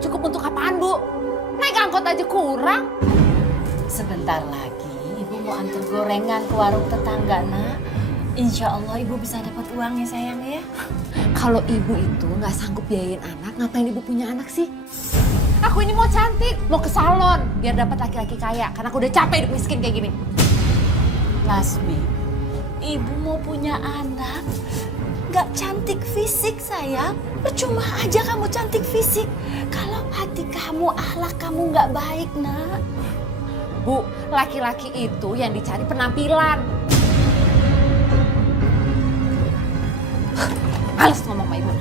Cukup untuk apaan, Bu? Naik angkot aja kurang. Sebentar lagi ibu mau antar gorengan ke warung tetangga, nak. Insya Allah ibu bisa dapat uang ya sayang ya. Kalau ibu itu nggak sanggup biayain anak, ngapain ibu punya anak sih? Aku ini mau cantik, mau ke salon biar dapat laki-laki kaya. Karena aku udah capek hidup miskin kayak gini. Lasmi, ibu mau punya anak, nggak cantik fisik sayang. Percuma aja kamu cantik fisik. Kalau hati kamu, akhlak kamu nggak baik, nak. Bu, laki-laki itu yang dicari penampilan. Males ngomong sama ibu.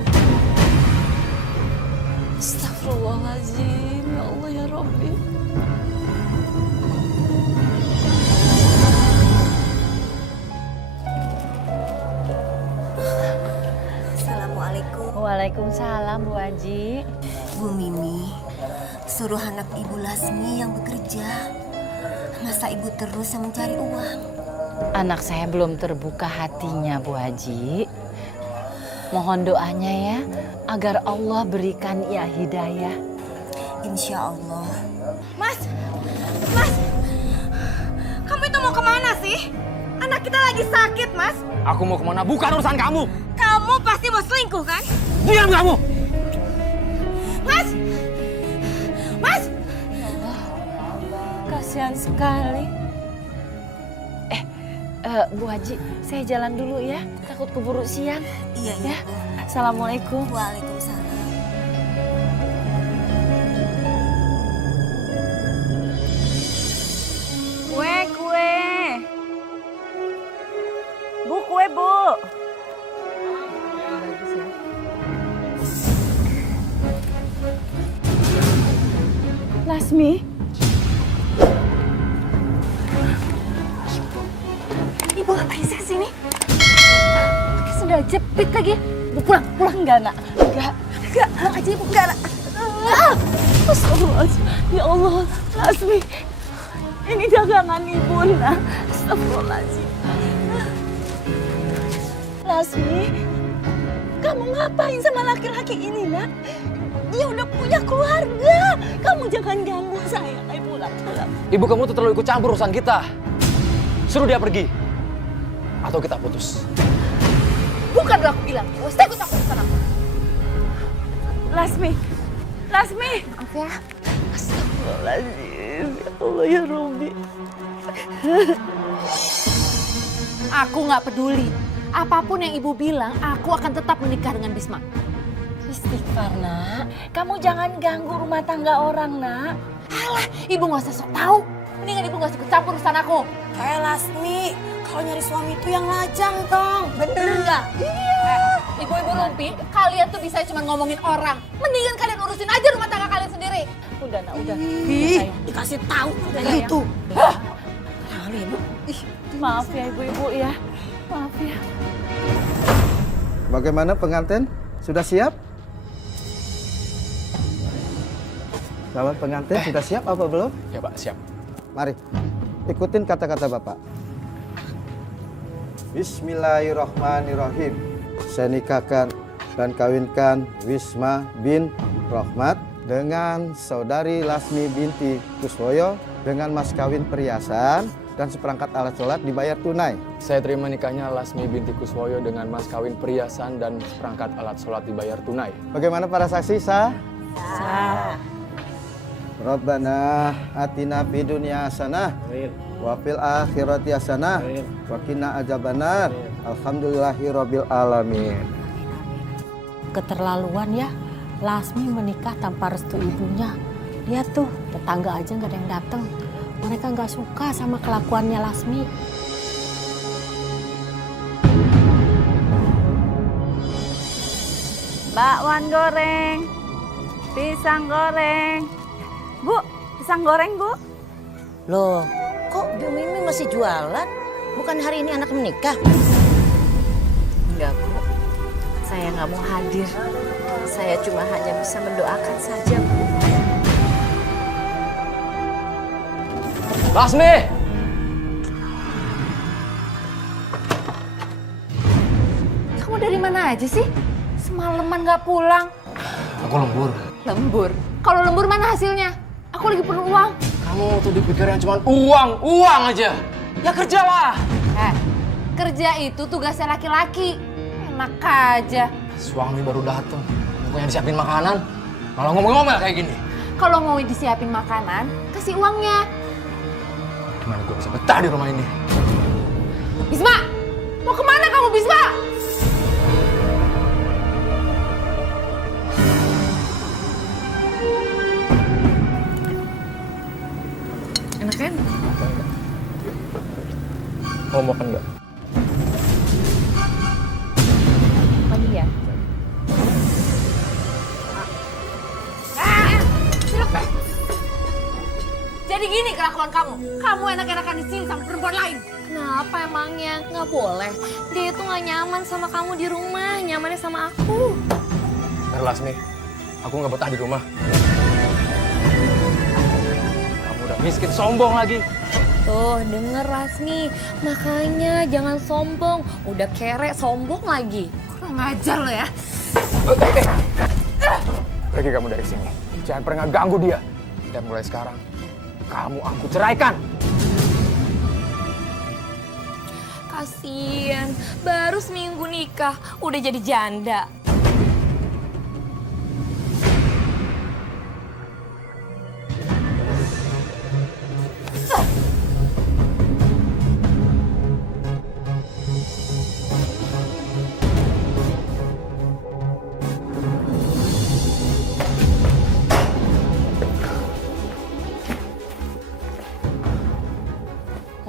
Astagfirullahaladzim, ya Allah ya Rabbi. Assalamualaikum. Waalaikumsalam Bu Haji. Bu Mimi, suruh anak Ibu Lasmi yang bekerja. Masa Ibu terus yang mencari uang? Anak saya belum terbuka hatinya Bu Haji. Mohon doanya ya, agar Allah berikan ia hidayah. Insya Allah. Mas, kamu itu mau kemana sih? Anak kita lagi sakit, Mas. Aku mau kemana? Bukan urusan kamu. Kamu pasti mau selingkuh, kan? Diam kamu! Mas! Kasihan sekali. Bu Haji, saya jalan dulu ya. Takut keburu siang. Iya, Ya. Bu. Assalamualaikum. Waalaikumsalam. Kue. Bu, kue, Bu. Lasmi. Ibu ngapain sih kesini? Pakai sendal jepit lagi. Bu, pulang. Enggak, nak. Enggak. Pulang aja ibu. Enggak, nak. Astagfirullahaladzim. Ya Allah, Lasmi. Ini dagangan ibu, nak. Astagfirullahaladzim. Lasmi, kamu ngapain sama laki-laki ini, nak? Dia udah punya keluarga. Kamu jangan ganggu saya. Ayo pulang. Ibu kamu tuh terlalu ikut campur urusan kita. Suruh dia pergi. Atau kita putus. Bukan udah aku bilang. Saya ikut aku urusan aku. Lasmi. Maaf ya. Astagfirullahaladzim. Ya Allah ya Rabbi. Aku nggak peduli. Apapun yang ibu bilang, aku akan tetap menikah dengan Bisma. Istighfar, nak. Kamu jangan ganggu rumah tangga orang, nak. Alah, ibu nggak usah sok tahu. Mendingan ibu nggak usah ikut campur urusan aku. Lasmi, kalau nyari suami itu yang lajang, Tong. Bener nggak? Iya. Ibu-ibu rumpi, kalian tuh bisa cuma ngomongin orang. Mendingan kalian urusin aja rumah tangga kalian sendiri. Udah, nak, udah. Dikasih tahu Udah, gitu. Maaf ya ibu-ibu ya. Maaf ya. Bagaimana pengantin? Sudah siap? Calon pengantin sudah siap apa belum? Ya Pak, siap. Mari, ikutin kata-kata Bapak. Bismillahirrahmanirrahim. Saya nikahkan dan kawinkan Wisma bin Rohmat dengan saudari Lasmi binti Kuswoyo dengan mas kawin perhiasan dan seperangkat alat sholat dibayar tunai. Saya terima nikahnya Lasmi binti Kuswoyo dengan mas kawin perhiasan dan seperangkat alat sholat dibayar tunai. Bagaimana para saksi sah? Rabbana atina fid dunya hasanah wa fil akhirati hasanah wa qina adzabannar. Alhamdulillahirabbil alamin. Keterlaluan ya, Lasmi menikah tanpa restu ibunya. Lihat tuh, tetangga aja nggak ada yang datang. Mereka nggak suka sama kelakuannya Lasmi. Bakwan goreng, pisang goreng. Bu, pisang goreng, Bu. Loh, kok Bu Mimi masih jualan? Bukan hari ini anak menikah? Enggak, Bu. Saya nggak mau hadir. Saya cuma hanya bisa mendoakan saja, Bu. Lasmi! Kamu dari mana aja sih? Semalaman nggak pulang. Aku lembur. Lembur? Kalau lembur mana hasilnya? Aku lagi perlu uang. Kamu tuh dipikirnya cuma uang aja. Ya kerjalah. Kerja itu tugasnya laki-laki. Enak aja. Suami baru datang, bukannya disiapin makanan, malah ngomong-ngomel kayak gini. Kalau mau disiapin makanan, kasih uangnya. Gimana gue bisa betah di rumah ini? Bisma! Mau kemana kamu, Bisma? Enak kan? Mau makan nggak? Lagi ya? Jadi gini kelakuan kamu. Kamu enak-enakan di sini sama perempuan lain. Kenapa emangnya? Nggak boleh. Dia itu nggak nyaman sama kamu di rumah, nyamannya sama aku. Lasmi, aku nggak betah di rumah. Kamu udah miskin, sombong lagi. Tuh, denger Lasmi. Makanya jangan sombong. Udah kere, sombong lagi. Kurang ngajar lo ya. Pergi kamu dari sini. Jangan pernah ganggu dia. Dan mulai sekarang, kamu aku ceraikan. Kasian, baru seminggu nikah, udah jadi janda.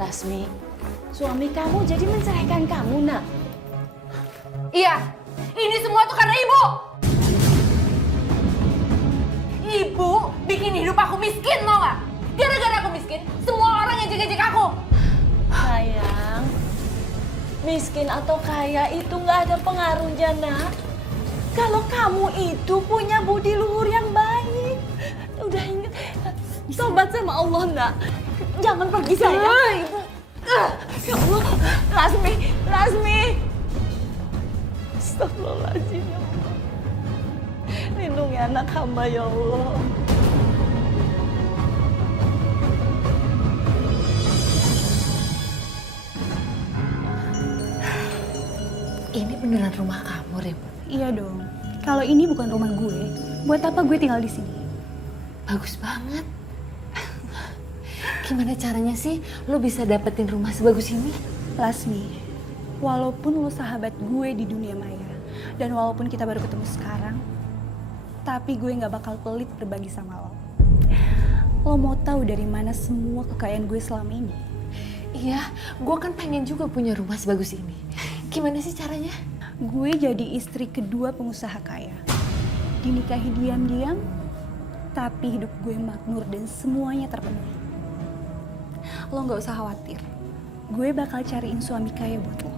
Lasmi, suami kamu jadi menceraikan kamu, nak? Iya, ini semua tuh karena ibu. Ibu bikin hidup aku miskin, tau gak? Gara-gara aku miskin, semua orang yang jaga-jaga aku. Sayang, miskin atau kaya itu nggak ada pengaruhnya, nak. Kalau kamu itu punya budi luhur yang baik. Udah ingat, sobat sama Allah, nak. Jangan pergi, sayang. Ya Allah, Lasmi. Astagfirullahaladzim, ya Allah. Lindungi anak hamba, ya Allah. Ini beneran rumah kamu, Rim? Iya dong. Kalau ini bukan rumah gue, buat apa gue tinggal di sini? Bagus banget. Gimana caranya sih lo bisa dapetin rumah sebagus ini? Lasmi, walaupun lo sahabat gue di dunia maya, dan walaupun kita baru ketemu sekarang, tapi gue gak bakal pelit berbagi sama lo. Lo mau tahu dari mana semua kekayaan gue selama ini? Iya, gue kan pengen juga punya rumah sebagus ini. Gimana sih caranya? Gue jadi istri kedua pengusaha kaya. Dinikahi diam-diam, tapi hidup gue makmur dan semuanya terpenuhi. Lo gak usah khawatir, gue bakal cariin suami kaya buat lo.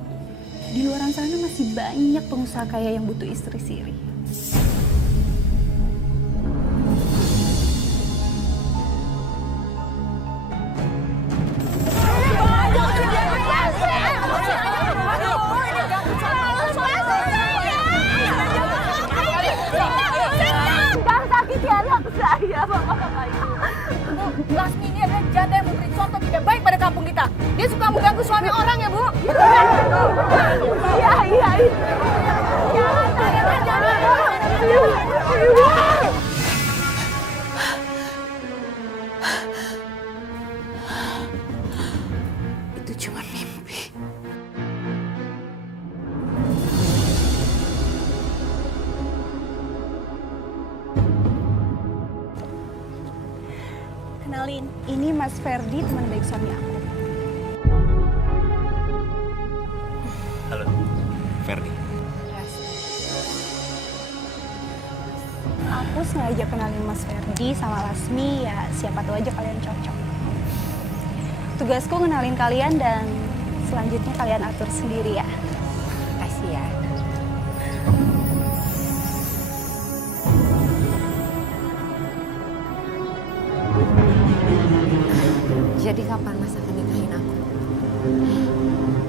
Di luar sana masih banyak pengusaha kaya yang butuh istri siri. Jangan sakiti anak saya, Bapak Ibu. Lasmi ini adalah janda yang memberi contoh tidak baik pada kampung kita. Dia suka mengganggu suami orang ya, Bu. Iya. Itu cuma mimpi. Kenalin, ini Mas Ferdi, teman baik suami aku. Halo, Ferdi. Aku sengaja kenalin Mas Ferdi sama Lasmi, ya siapa tahu aja kalian cocok. Tugasku kenalin kalian dan selanjutnya kalian atur sendiri ya. Kasih ya. Jadi kapan Mas akan nikahin aku?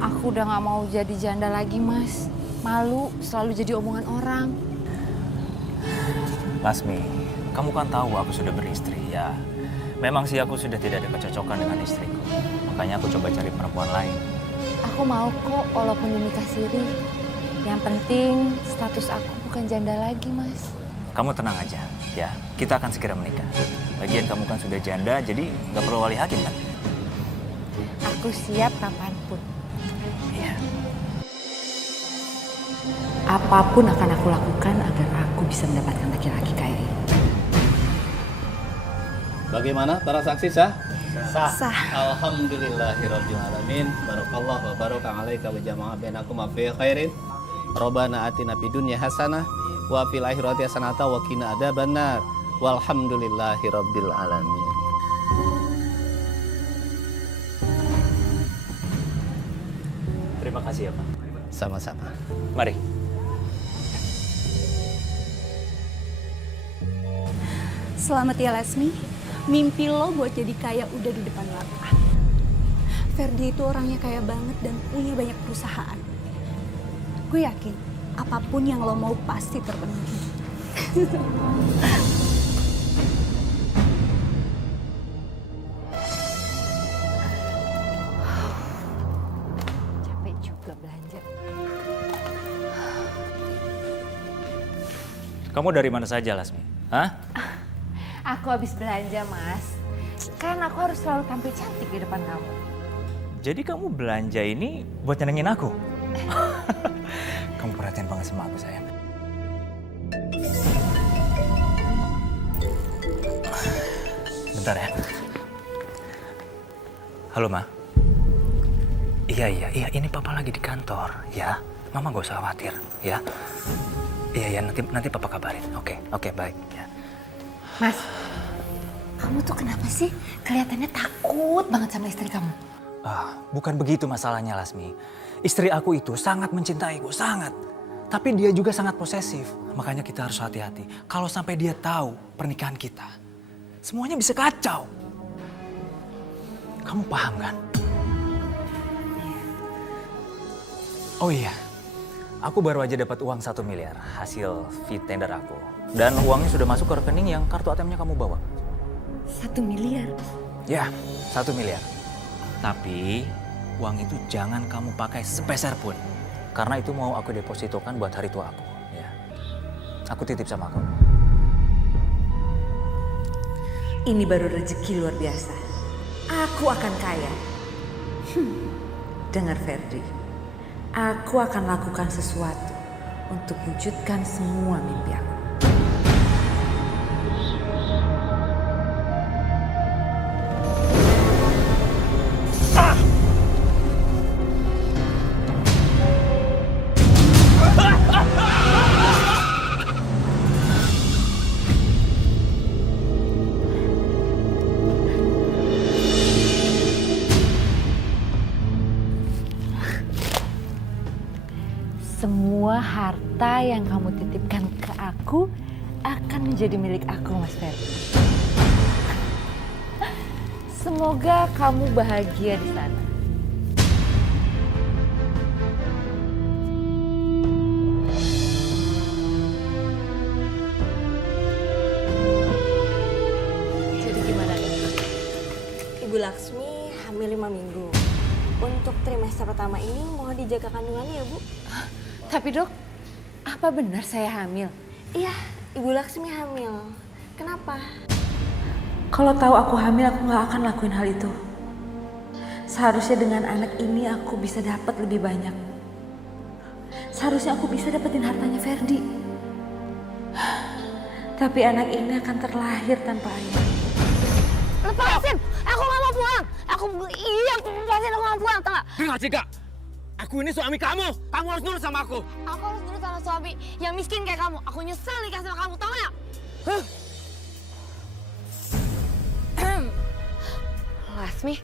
Aku udah gak mau jadi janda lagi, Mas. Malu selalu jadi omongan orang. Lasmi, kamu kan tahu aku sudah beristri ya. Memang sih aku sudah tidak ada kecocokan dengan istriku. Makanya aku coba cari perempuan lain. Aku mau kok walaupun dinikah siri. Yang penting status aku bukan janda lagi, Mas. Kamu tenang aja, ya. Kita akan segera menikah. Lagian kamu kan sudah janda, jadi nggak perlu wali hakim kan? Aku siap kapanpun. Iya. Apapun akan aku lakukan agar aku bisa mendapatkan laki-laki kayak ini. Bagaimana para saksi sah? Sah. Alhamdulillahirabbil alamin. Barakallah wa baraka alaika wa jama'a bainakum fi khairin. Rabbana atina fid dunya hasanah wa fil akhirati hasanah wa qina adzabannar. Walhamdulillahirabbil alamin. Terima kasih ya, Pak. Sama-sama. Mari. Selamat ya Lasmi, mimpi lo buat jadi kaya udah di depan mata. Ferdi itu orangnya kaya banget dan punya banyak perusahaan. Gue yakin apapun yang lo mau pasti terpenuhi. Capek juga belanja. Kamu dari mana saja, Lasmi? Hah? Aku habis belanja, Mas. Kan aku harus selalu tampil cantik di depan kamu. Jadi kamu belanja ini buat nyenengin aku? Kamu perhatian banget sama aku, sayang. Bentar ya. Halo, Ma. Iya, ini Papa lagi di kantor, ya. Mama gak usah khawatir, ya. Iya, nanti Papa kabarin. Oke, baik, ya. Mas, kamu tuh kenapa sih kelihatannya takut banget sama istri kamu? Bukan begitu masalahnya, Lasmi. Istri aku itu sangat mencintaiku, sangat. Tapi dia juga sangat posesif. Makanya kita harus hati-hati. Kalau sampai dia tahu pernikahan kita, semuanya bisa kacau. Kamu paham kan? Oh iya, aku baru aja dapat uang 1 miliar hasil fee tender aku. Dan uangnya sudah masuk ke rekening yang kartu ATM-nya kamu bawa. 1 miliar? Ya, 1 miliar. Tapi uang itu jangan kamu pakai sepeser pun. Karena itu mau aku depositokan buat hari tua aku. Ya. Aku titip sama kamu. Ini baru rezeki luar biasa. Aku akan kaya. Dengar Ferdi, aku akan lakukan sesuatu untuk wujudkan semua mimpi aku. Semua harta yang kamu titipkan ke aku akan menjadi milik aku, Mas Ferdi. Semoga kamu bahagia di sana. Jadi gimana nih? Ibu Laksmi hamil 5 minggu. Untuk trimester pertama ini mohon dijaga kandungannya ya Bu. Tapi dok, apa benar saya hamil? Iya, Ibu Laksmi hamil. Kenapa? Kalau tahu aku hamil, aku nggak akan lakuin hal itu. Seharusnya dengan anak ini aku bisa dapat lebih banyak. Seharusnya aku bisa dapetin hartanya Ferdi. Tapi anak ini akan terlahir tanpa ayah. Lepasin! Aku nggak mau pulang! Lepasin, aku nggak mau pulang, tau gak? Dengar Cika, aku ini suami kamu. Kamu harus nurut sama aku. Aku harus nurut sama suami yang miskin kayak kamu. Aku nyesel nikah sama kamu, tau gak? Lasmi.